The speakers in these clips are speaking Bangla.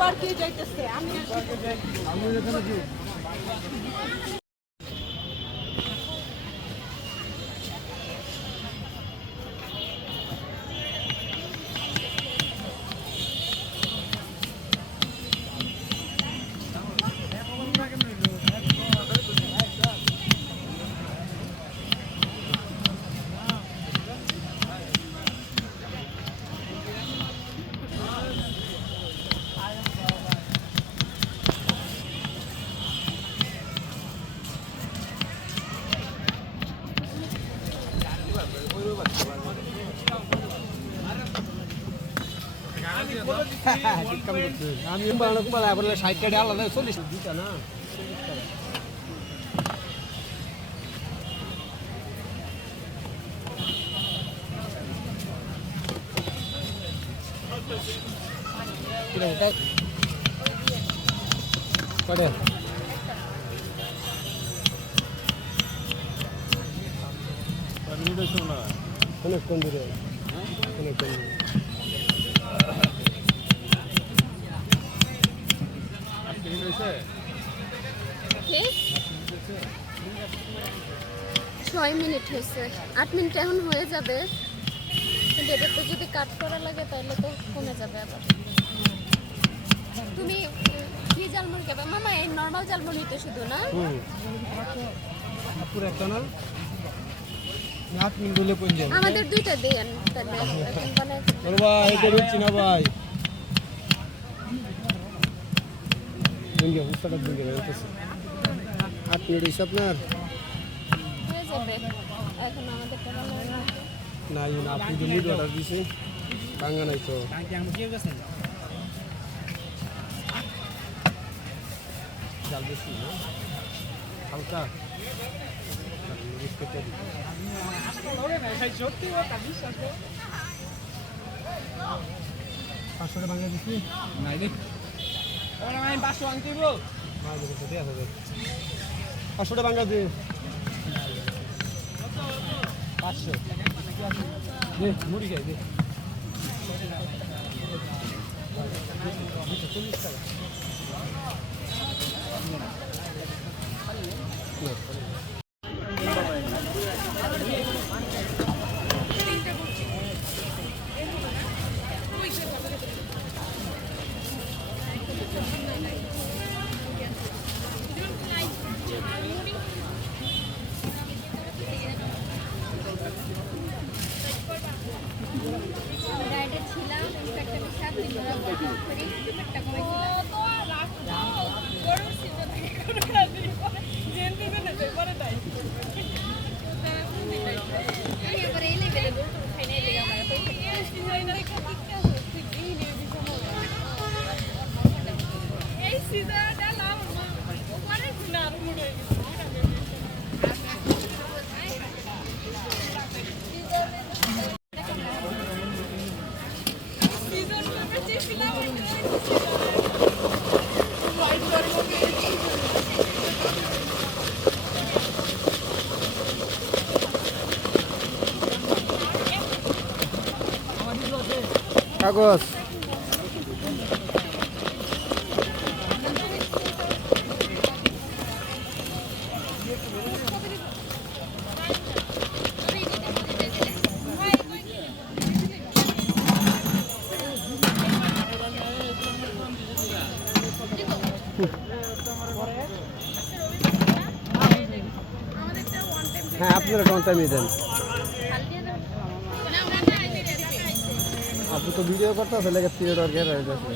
পার্কে যাইতেছে আমি এখানে আমি বলে 60 টাকা আলাদা 40 দিতা না কড়ে অনেকক্ষণ দূরে অনেকক্ষণ দূরে 6 মিনিট হয়েছে 8 মিনিট এখন হয়ে যাবে কিন্তু এটা তো যদি কাট করা লাগে তাহলে তো কমে যাবে আবার তুমি কি জালমুড়ি খাবে মামা এই নরমাল জালমুড়ি তো শুধু না পুরো একটা না 8 মিনিট হলে কোন যাবে আমাদের দুইটা দেন তাহলে এখন মানে ওরে ভাই এটা রুচি না ভাই দুনিয়া উস্তাদ দুনিয়া বলতেছে 8 মিনিট হিসাব না হয়ে যাবে এখন আমাদের টাকা না না আপনি যে মুড়ি অর্ডার দিয়েছে ভাঙা নাই তো জাল বেশি না হালকা পাঁচশোটা ভাঙা দিচ্ছি নাই রে আমি 500 আনতে দিব 500টা ভাঙা দে 500 দে মুড়ি খাই দে 40 টাকা কাগজ হ্যাঁ আপনারা কোন টাইমে দেন আপনি তো ভিডিও করতে ফেলে গেছে পিরিয়ড আর গের হয়ে যাচ্ছে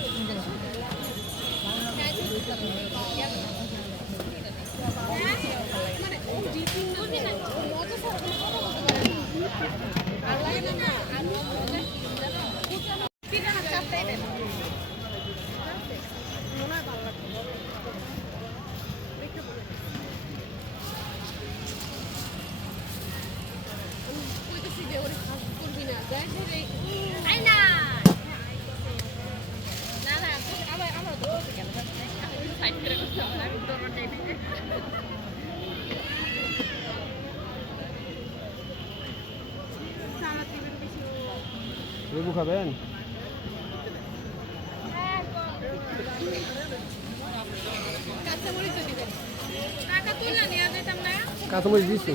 করবি না লেবু খাবেন? কাঁচামরিচ দিচ্ছি।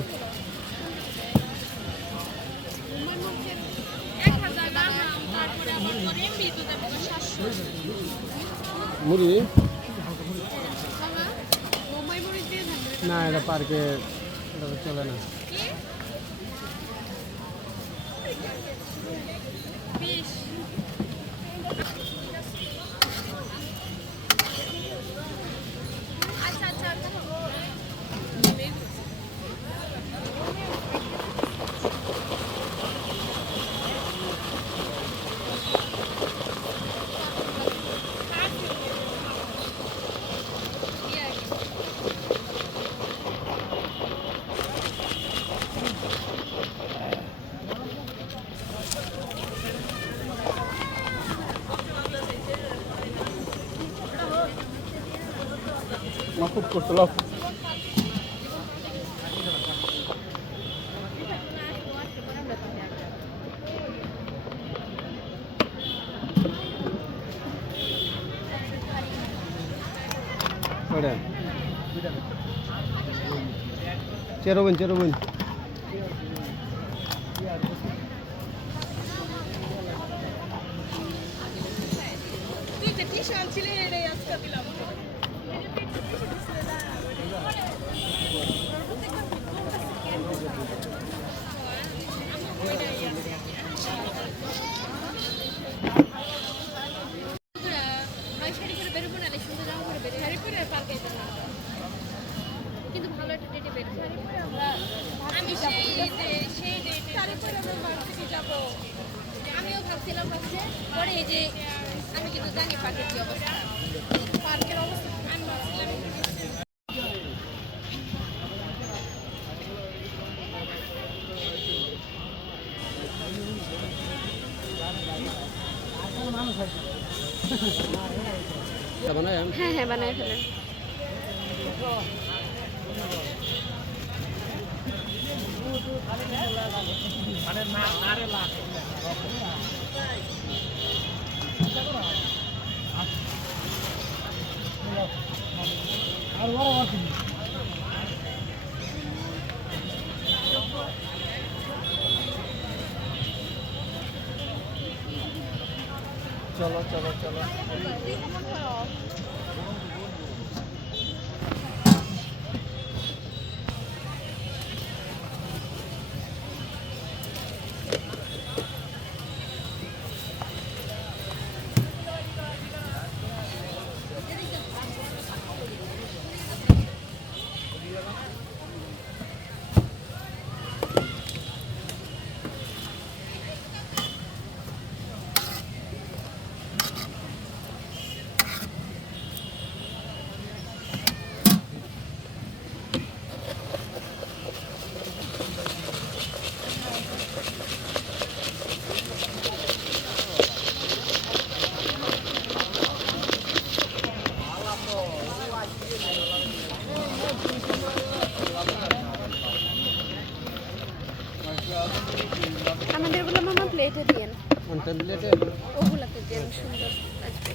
মুড়ি না, এটা পার্কে এটা তো চলে না। মাকুব করতে লাভ। চেরোবেন চেরোবেন। কিন্তু ভালো একটা ডেটে বেরোছে। আমি আমিও ভাবছিলাম হচ্ছে পরে এই যে আমি কিন্তু জানি পার্কের কি অবস্থা, পার্কের অবস্থা আমি ভাবছিলাম হ্যাঁ হ্যাঁ বানায় ফেলেন। চলো চলো চলো। আমাদেরগুলো মামা প্লেটে দিয়েন, প্লেটে ওগুলাতে দেন, সুন্দর আসবে।